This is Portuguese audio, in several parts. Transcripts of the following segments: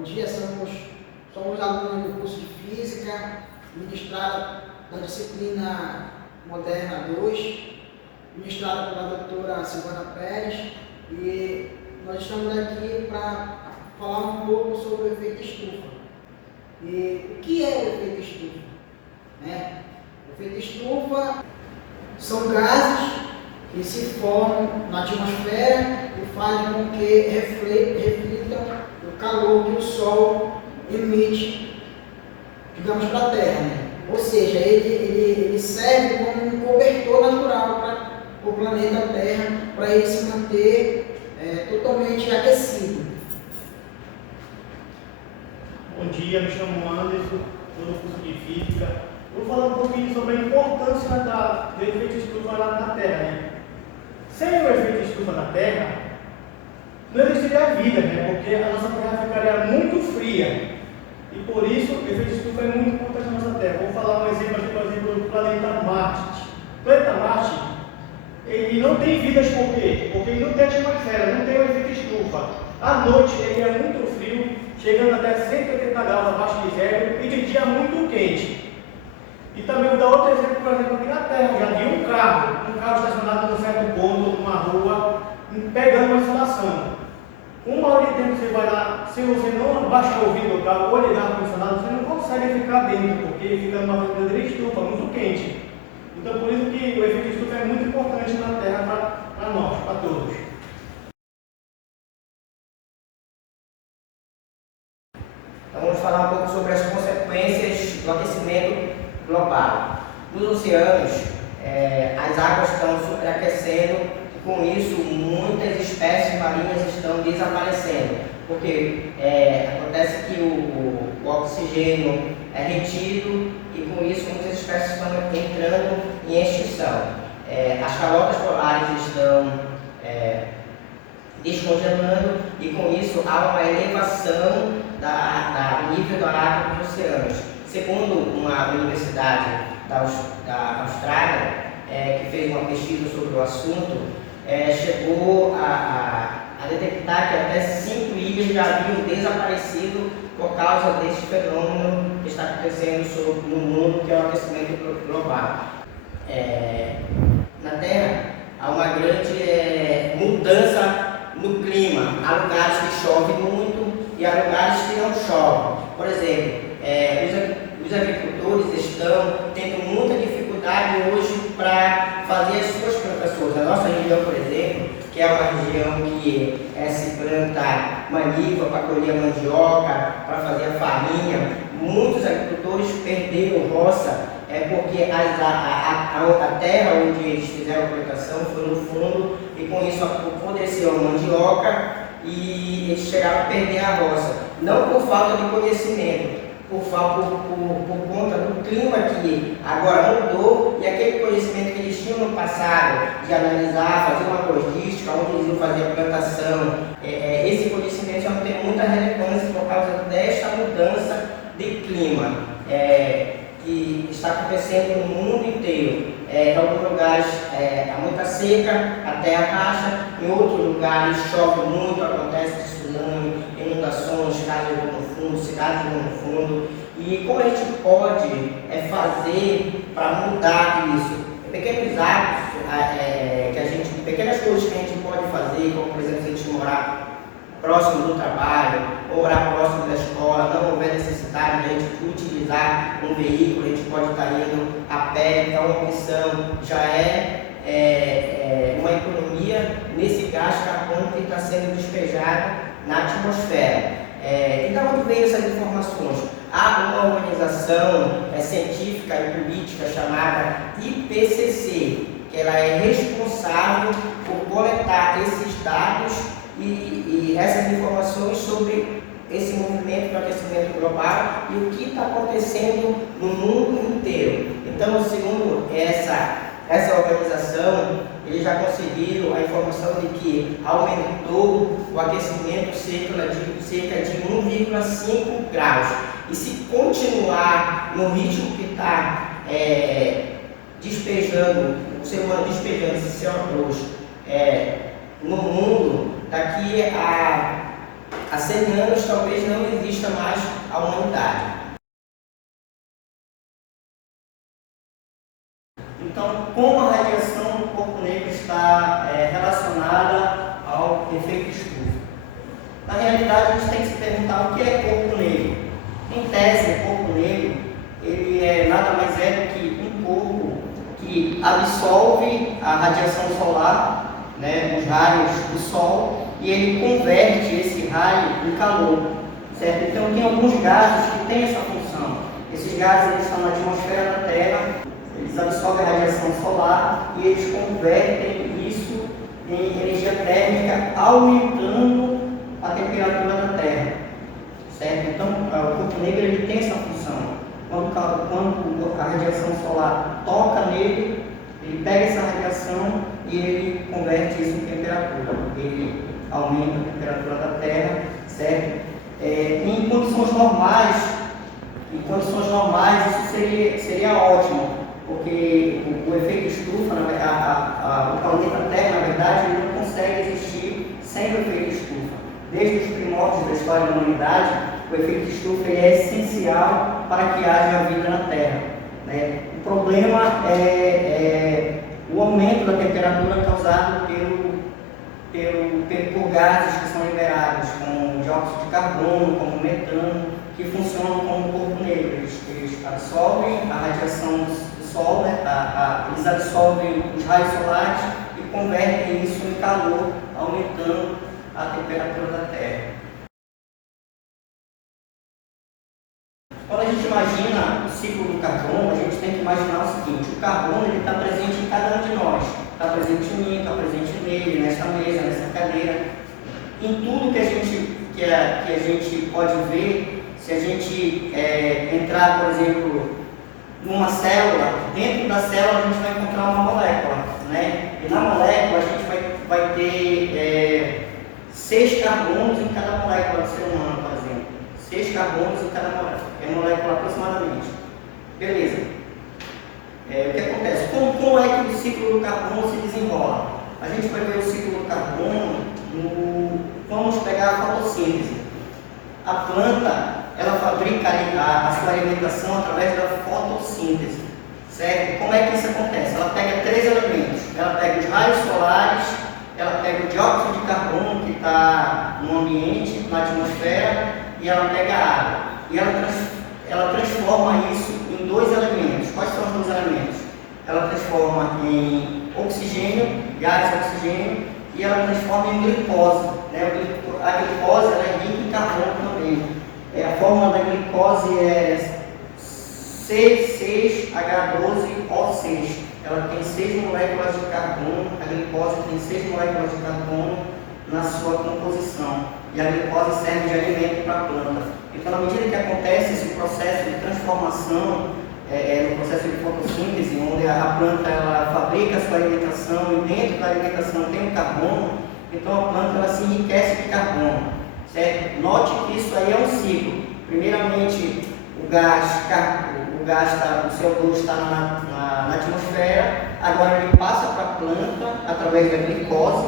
Bom dia, somos alunos do curso de Física, ministrada da disciplina Moderna 2, ministrada pela doutora Silvana Pérez, e nós estamos aqui para falar um pouco sobre o efeito estufa. E o que é o efeito estufa? O efeito estufa são gases que se formam na atmosfera e fazem com que reflitam o calor que o Sol emite, digamos, para a Terra. Ou seja, ele serve como um cobertor natural para o planeta Terra, para ele se manter totalmente aquecido. Bom dia, me chamo Anderson, estou no curso de Física. Vou falar um pouquinho sobre a importância do efeito estufa lá na Terra. Sem o efeito estufa na Terra, não existiria vida, porque a nossa Terra ficaria muito fria. E por isso, o efeito estufa é muito importante na nossa Terra. Vou falar um exemplo aqui, por exemplo, do planeta Marte. O planeta Marte, ele não tem vidas por quê? Porque ele não tem atmosfera, não tem o efeito estufa. À noite, ele é muito frio, chegando até 180 graus abaixo de zero, e de dia muito quente. E também vou dar outro exemplo, por exemplo, aqui na Terra. Já vi um carro estacionado num certo ponto, numa rua, pegando uma instalação. Uma hora de tempo você vai lá, se você não abaixar o ouvido do carro ou ligar o ar-condicionado, você não consegue ficar dentro, porque fica numa verdadeira estufa, muito quente. Então, por isso que o efeito estufa é muito importante na Terra para nós, para todos. Então, vamos falar um pouco sobre as consequências do aquecimento global. Nos oceanos, as águas estão superaquecendo e, com isso, muitas espécies marinhas estão desaparecendo, porque acontece que o oxigênio é retido e, com isso, muitas espécies estão entrando em extinção. As calotas polares estão descongelando e, com isso, há uma elevação do nível da água dos oceanos. Segundo uma universidade da Austrália, que fez uma pesquisa sobre o assunto, chegou a detectar que até 5 ilhas já haviam desaparecido por causa desse fenômeno que está acontecendo no mundo, que é o aquecimento global. Na Terra, há uma grande mudança no clima. Há lugares que chove muito e há lugares que não chove. Por exemplo, os agricultores estão tendo muita dificuldade hoje para fazer as suas plantações. Na nossa região, por exemplo, que é uma região que se planta maniva para colher a mandioca, para fazer a farinha, muitos agricultores perderam roça, porque a terra onde eles fizeram a plantação foi no fundo, e com isso apodreceu a mandioca e eles chegaram a perder a roça. Não por falta de conhecimento, por conta do clima que agora mudou, e aquele conhecimento que eles tinham no passado de analisar, fazer uma logística, onde eles iam fazer a plantação, esse conhecimento já não tem muita relevância por causa desta mudança de clima que está acontecendo no mundo inteiro. Em alguns lugares há muita seca, a terra racha, em outros lugares chove muito, acontece tsunami, inundações, casas vão no fundo, cidades vão no fundo. E como a gente pode fazer para mudar isso? Pequenos hábitos, pequenas coisas que a gente pode fazer, como por exemplo, se a gente morar próximo do trabalho, ou morar próximo da escola, não houver necessidade de a gente utilizar um veículo, a gente pode estar indo a pé, então uma opção já uma economia nesse gás carbônico que está sendo despejado na atmosfera. E da onde vem essas informações? Há uma organização científica e política chamada IPCC, que ela é responsável por coletar esses dados e essas informações sobre esse movimento do aquecimento global e o que está acontecendo no mundo inteiro. Então, segundo essa organização, eles já conseguiram a informação de que aumentou o aquecimento cerca de 1,5 graus. E se continuar no ritmo que está despejando, o ser humano despejando esse CO2 no mundo, daqui a a 100 anos talvez não exista mais a humanidade. Então, como a radiação do corpo negro está relacionada ao efeito estufa? Na realidade, a gente tem que se perguntar o que é corpo negro. Em tese, o corpo negro ele nada mais é do que um corpo que absorve a radiação solar, né, os raios do Sol, e ele converte esse raio em calor, certo? Então, tem alguns gases que têm essa função. Esses gases eles estão na atmosfera da Terra, eles absorvem a radiação solar e eles convertem isso em energia térmica, aumentando a temperatura da Terra, certo? Então, o corpo negro ele tem essa função. Quando a radiação solar toca nele, ele pega essa radiação e ele converte isso em temperatura. Ele aumenta a temperatura da Terra, certo? Em condições normais, isso seria ótimo, porque o efeito estufa, o planeta Terra, na verdade, ele não consegue existir sem o efeito estufa. Desde os primórdios da história da humanidade, o efeito estufa é essencial para que haja vida na Terra, né? O problema é o aumento da temperatura causado por gases que são liberados, como dióxido de carbono, como metano, que funcionam como corpo negro. Eles absorvem a radiação do Sol, né? Eles absorvem os raios solares e convertem isso em calor, aumentando a temperatura da Terra. Quando a gente imagina o ciclo do carbono, a gente tem que imaginar o seguinte: o carbono está presente em cada um de nós, está presente em mim, está presente nele, nesta mesa, nessa cadeira, em tudo que a gente pode ver. Se a gente entrar, por exemplo, numa célula, dentro da célula a gente vai encontrar uma molécula, né? E na molécula a gente vai ter 6 carbonos em cada molécula do ser humano, por exemplo. 6 carbonos em cada molécula aproximadamente. Beleza. O que acontece? Como é que o ciclo do carbono se desenrola? A gente vai ver o ciclo do carbono vamos pegar a fotossíntese. A planta, ela fabrica a sua alimentação através da fotossíntese, certo? Como é que isso acontece? Ela pega 3 elementos. Ela pega os raios solares, ela pega o dióxido de carbono que está no ambiente, na atmosfera, e ela pega a água. E ela transforma isso em 2 elementos. Quais são os 2 elementos? Ela transforma em oxigênio, gás oxigênio, e ela transforma em glicose, né? A glicose ela é rica em carbono também. A fórmula da glicose é C6H12O6. Ela tem 6 moléculas de carbono. A glicose tem 6 moléculas de carbono na sua composição. E a glicose serve de alimento para a planta. Então, na medida que acontece esse processo de transformação, no processo de fotossíntese, onde a planta ela fabrica a sua alimentação e dentro da alimentação tem o carbono, então a planta ela se enriquece de carbono, certo? Note que isso aí é um ciclo. Primeiramente, o CO2 está na atmosfera, agora ele passa para a planta através da glicose,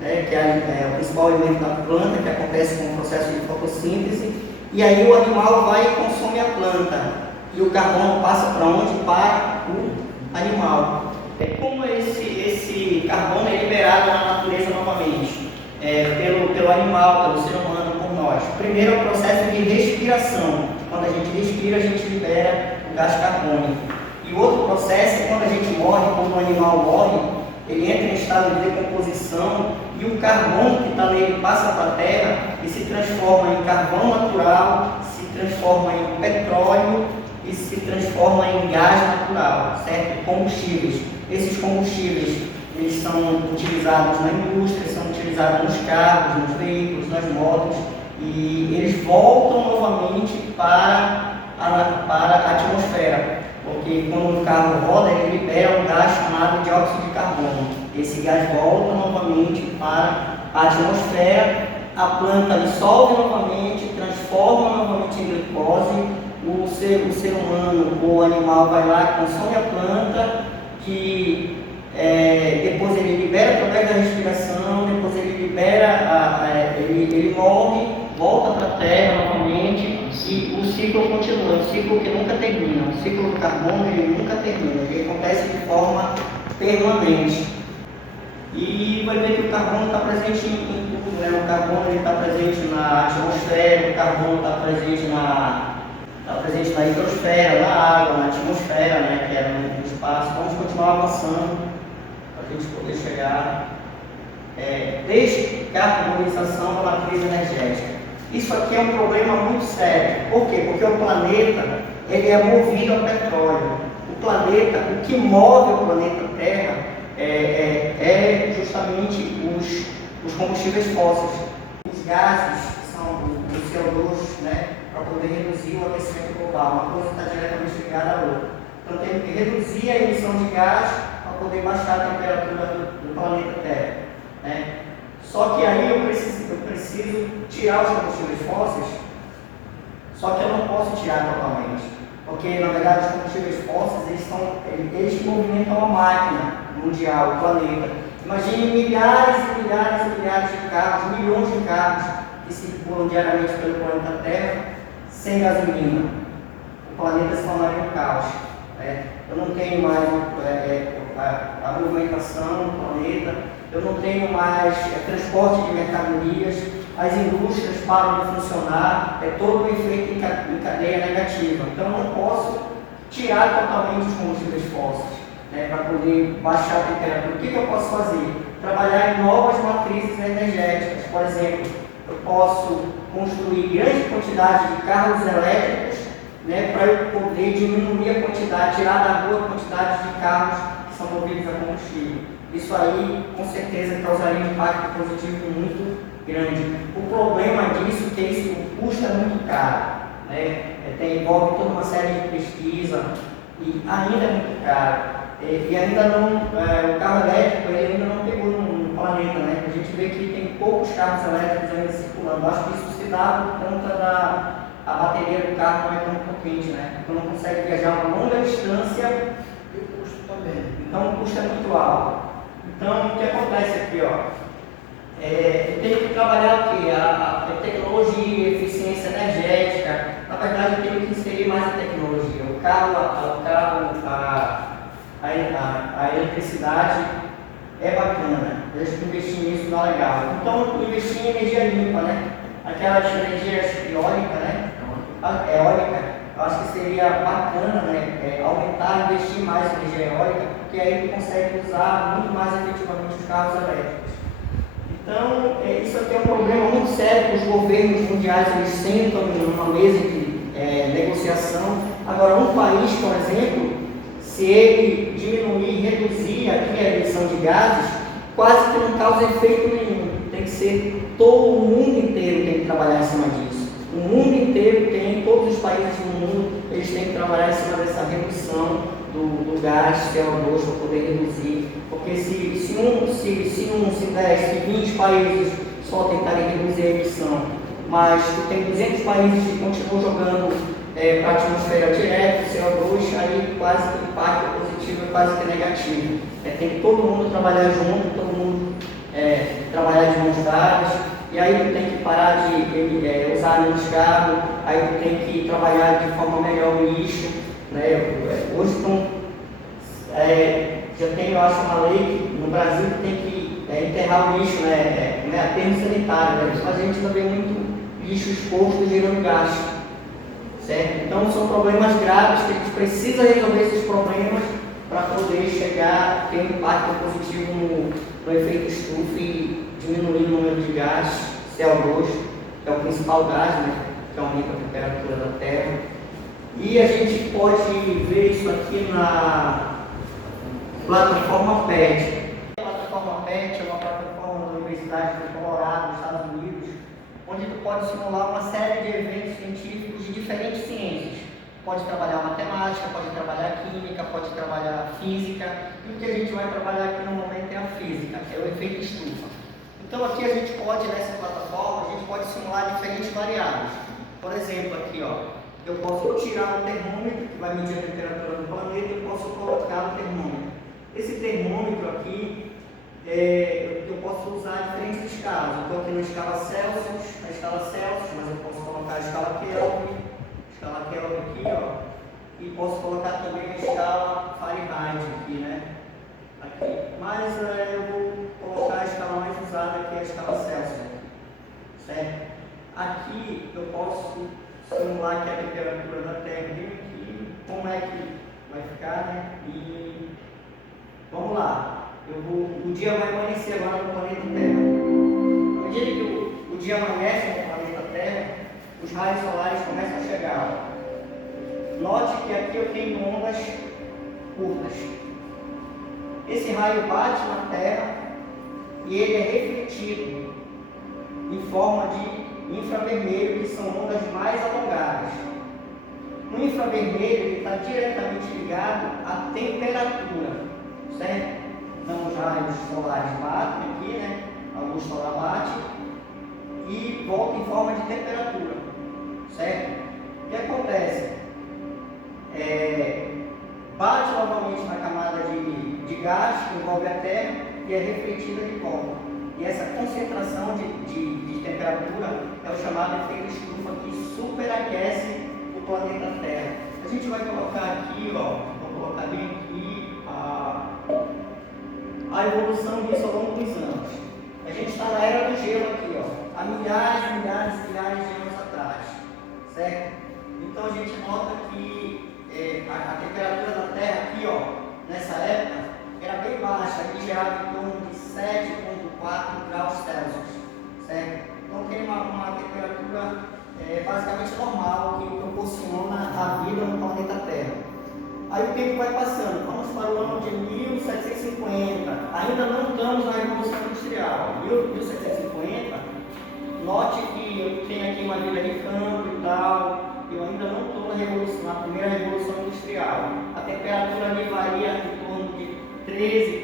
né, que é o principal alimento da planta, que acontece com o processo de fotossíntese, e aí o animal vai e consome a planta. E o carbono passa para onde? Para o animal. Como esse carbono é liberado na natureza novamente? Pelo animal, pelo ser humano, por nós. Primeiro é o processo de respiração. Quando a gente respira, a gente libera o gás carbônico. E o outro processo é quando a gente morre, quando o animal morre, ele entra em estado de decomposição e o carbono que está nele passa para a terra e se transforma em carvão natural, se transforma em petróleo e se transforma em gás natural, certo? Combustíveis. Esses combustíveis eles são utilizados na indústria, são utilizados nos carros, nos veículos, nas motos, e eles voltam novamente para a atmosfera, porque quando o carro roda, ele libera um gás chamado dióxido de carbono. Esse gás volta novamente para a atmosfera, a planta dissolve novamente, transforma novamente em glicose. O ser humano ou o animal vai lá, consome a planta, que depois ele libera através da respiração, depois ele libera, ele morre volta para a Terra novamente e o ciclo continua, um ciclo que nunca termina, o ciclo do carbono ele nunca termina, ele acontece de forma permanente. E vai ver que o carbono está presente em tudo, né? O carbono está presente na atmosfera, o carbono está presente na hidrosfera, na água, na atmosfera, né? Que é no espaço. Vamos continuar avançando para a gente poder chegar. Descarbonização da matriz energética. Isso aqui é um problema muito sério. Por quê? Porque o planeta ele é movido a petróleo. O planeta, o que move o planeta Terra é justamente os combustíveis fósseis. Os gases que são o CO2, né, para poder reduzir o aquecimento global. Uma coisa está diretamente ligada à outra. Então tem que reduzir a emissão de gás para poder baixar a temperatura do planeta Terra. Né? Só que aí eu preciso tirar os combustíveis fósseis, só que eu não posso tirar totalmente, porque na verdade os combustíveis fósseis eles movimentam a máquina mundial, o planeta. Imagine milhares e milhares e milhares de carros, milhões de carros que circulam diariamente pelo planeta Terra sem gasolina. O planeta se tornaria um caos. Né? Eu não tenho mais a movimentação do planeta, eu não tenho mais transporte de mercadorias, as indústrias param de funcionar, todo o efeito em cadeia negativa. Então eu não posso tirar totalmente os combustíveis fósseis, né, para poder baixar a temperatura. O que eu posso fazer? Trabalhar em novas matrizes energéticas. Por exemplo, eu posso construir grande quantidade de carros elétricos, né, para eu poder diminuir a quantidade, tirar da rua a quantidade de carros que são movidos a combustível. Isso aí, com certeza, causaria um impacto positivo muito grande. O problema disso é que isso custa muito caro, né? Envolve toda uma série de pesquisa e ainda é muito caro. E ainda não, o carro elétrico ele ainda não pegou no planeta, né? A gente vê que tem poucos carros elétricos ainda circulando. Acho que isso se dá por conta a bateria do carro não é tão potente, né? Então não consegue viajar uma longa distância E o custo também. Então o custo é muito alto. Então, o que acontece aqui, ó, tem que trabalhar o quê? A tecnologia, a eficiência energética. Na verdade, tem que inserir mais a tecnologia. O carro, a eletricidade é bacana. Deixa eu investir nisso, dá legal. Então, investir em energia limpa, né? Aquelas energias eólicas, né? Eólica. Eu acho que seria bacana, né, aumentar, investir mais em energia eólica, porque aí tu consegue usar muito mais efetivamente os carros elétricos. Então, isso aqui é um problema muito sério que os governos mundiais eles sentam numa mesa de negociação. Agora, um país, por exemplo, se ele diminuir, reduzir aqui a emissão de gases, quase que não causa efeito nenhum. Tem que ser todo o mundo inteiro tem que trabalhar em cima disso. O mundo inteiro tem, todos os países do mundo, eles têm que trabalhar em cima dessa redução do gás CO2 para poder reduzir. Porque se 10, se 20 países só tentarem reduzir a emissão, mas tem 200 países que continuam jogando para a atmosfera direto, CO2, aí quase que o impacto positivo é quase que negativo. Tem que todo mundo trabalhar junto, todo mundo trabalhar de mãos dadas. E aí tu tem que parar de usar menos carro, aí tu tem que trabalhar de forma melhor o lixo, né? Hoje já tem, eu acho, uma lei que no Brasil tem que enterrar o lixo, né? Aterro sanitário, né? Mas a gente ainda vê muito lixo exposto gerando gasto, certo? Então são problemas graves que a gente precisa resolver esses problemas para poder chegar a ter um impacto positivo no efeito estufa e diminuir o número de gás, CO2, que é o principal gás, né, que aumenta a temperatura da Terra. E a gente pode ver isso aqui na plataforma PET. A plataforma PET é uma plataforma da Universidade do Colorado, nos Estados Unidos, onde tu pode simular uma série de eventos científicos de diferentes ciências. Pode trabalhar matemática, pode trabalhar química, pode trabalhar física. E o que a gente vai trabalhar aqui no momento é a física, que é o efeito estufa. Então aqui a gente pode, nessa plataforma, a gente pode simular diferentes variáveis. Por exemplo, aqui, ó, eu posso tirar o termômetro, que vai medir a temperatura do planeta, e posso colocar o termômetro. Esse termômetro aqui, eu posso usar diferentes escalas. Eu estou aqui na escala Celsius, mas eu posso colocar a escala Kelvin aqui, ó, e posso colocar também a escala Fahrenheit aqui, né? Aqui. Mas eu vou colocar a escala mais usada, que é a escala Celsius, certo? Aqui eu posso simular aqui a temperatura da Terra bem aqui, como é que vai ficar, né? E vamos lá. O dia vai amanhecer agora no planeta Terra. À medida que o dia amanhece no planeta Terra, os raios solares começam a chegar. Note que aqui eu tenho ondas curtas. Esse raio bate na Terra e ele é refletido em forma de infravermelho, que são ondas mais alongadas. O infravermelho está diretamente ligado à temperatura, certo? Então os raios solares batem aqui, né? A luz solar bate e volta em forma de temperatura, certo? O que acontece? Bate novamente na camada de gás que envolve a Terra e é refletida de volta. E essa concentração de temperatura é o chamado efeito estufa, que superaquece o planeta Terra. A gente vai colocar aqui, ó, vou colocar bem aqui a evolução disso ao longo dos anos. A gente está na era do gelo aqui, ó, há milhares de anos atrás, certo? Então a gente nota que a temperatura da Terra aqui, ó, nessa época, era bem baixa, aqui gerava em torno de 7,4 graus Celsius, certo? Então tem uma temperatura basicamente normal que proporciona a vida no planeta Terra. Aí o tempo vai passando, vamos para o ano de 1750, ainda não estamos na Revolução Industrial. 1750, note que eu tenho aqui uma vida de campo e tal, eu ainda não estou na primeira Revolução Industrial. A temperatura ali varia em torno de 13,4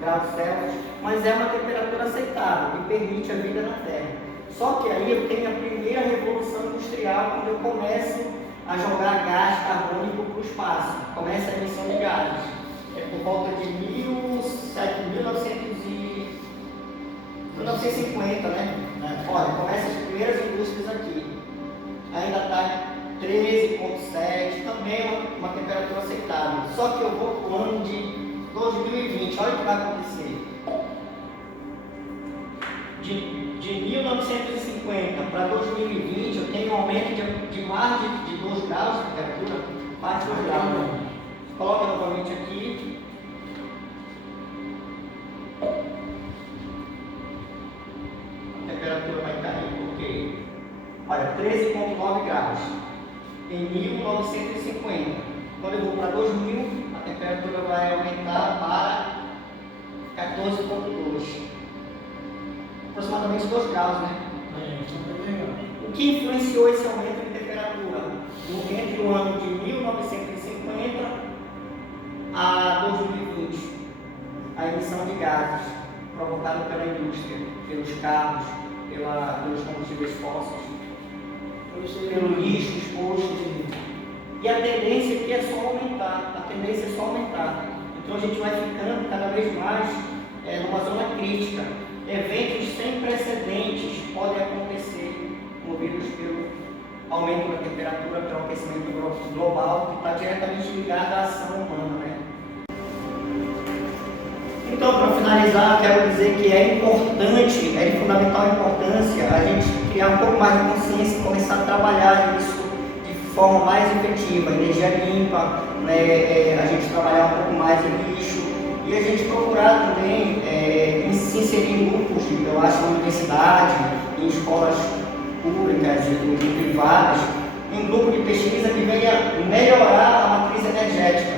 graus Celsius, mas é uma temperatura aceitável, que permite a vida na Terra. Só que aí eu tenho a primeira Revolução Industrial, quando eu começo a jogar gás carbônico para o espaço, começa a emissão de gases. É por volta de 1950, né? Olha, começa as primeiras indústrias aqui. Ainda está 13,7, também é uma temperatura aceitável. Só que eu vou para o ano de 2020, olha o que vai acontecer. De 1950 para 2020, eu tenho um aumento de mais de 2 graus de temperatura, mais de 2 graus. Né? Coloca novamente aqui. A temperatura vai cair, porque, olha, 13,9 graus em 1950. Quando eu vou para 2000, a temperatura vai aumentar para 14,2. Aproximadamente 2 graus, né? O que influenciou esse aumento de temperatura? Entre o ano de 1950 a 2020, a emissão de gases provocada pela indústria, pelos carros, pelos combustíveis fósseis, pelo lixo exposto. E a tendência aqui é só aumentar. Então a gente vai ficando cada vez mais numa zona crítica. Eventos sem precedentes podem acontecer, movidos pelo aumento da temperatura, pelo aquecimento global, que está diretamente ligado à ação humana, né? Então, para finalizar, quero dizer que é importante, é de fundamental importância a gente criar um pouco mais de consciência e começar a trabalhar isso de forma mais efetiva, energia limpa, né? A gente trabalhar um pouco mais em lixo e a gente procurar também se inserir em grupos, eu acho, na universidade, em escolas públicas e privadas, em grupo de pesquisa que venha melhorar a matriz energética.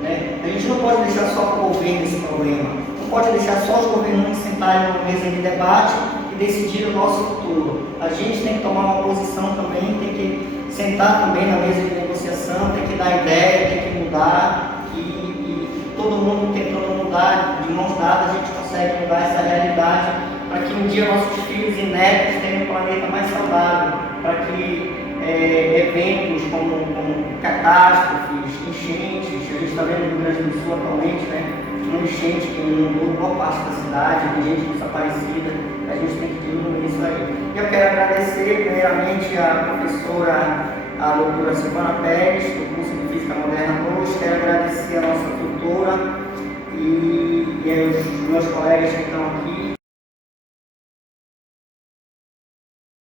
Né? A gente não pode deixar só o governo esse problema, não pode deixar só os governantes sentarem numa mesa de debate e decidir o nosso futuro. A gente tem que tomar uma posição também, tem que sentar também na mesa de negociação, tem que dar ideia, tem que mudar e todo mundo tentando mudar, de mãos dadas a gente consegue mudar essa realidade para que um dia nossos filhos e netos tenham um planeta mais saudável, para que eventos como catástrofes, enchentes, a gente está vendo no Rio Grande do Sul atualmente, né? uma enchente que inundou boa parte da cidade, tem gente desaparecida, a gente tem que diminuir isso aí. Eu quero agradecer primeiramente a professora, a doutora Silvana Pérez, do curso de Física Moderna 2, quero agradecer a nossa tutora e os meus colegas que estão aqui,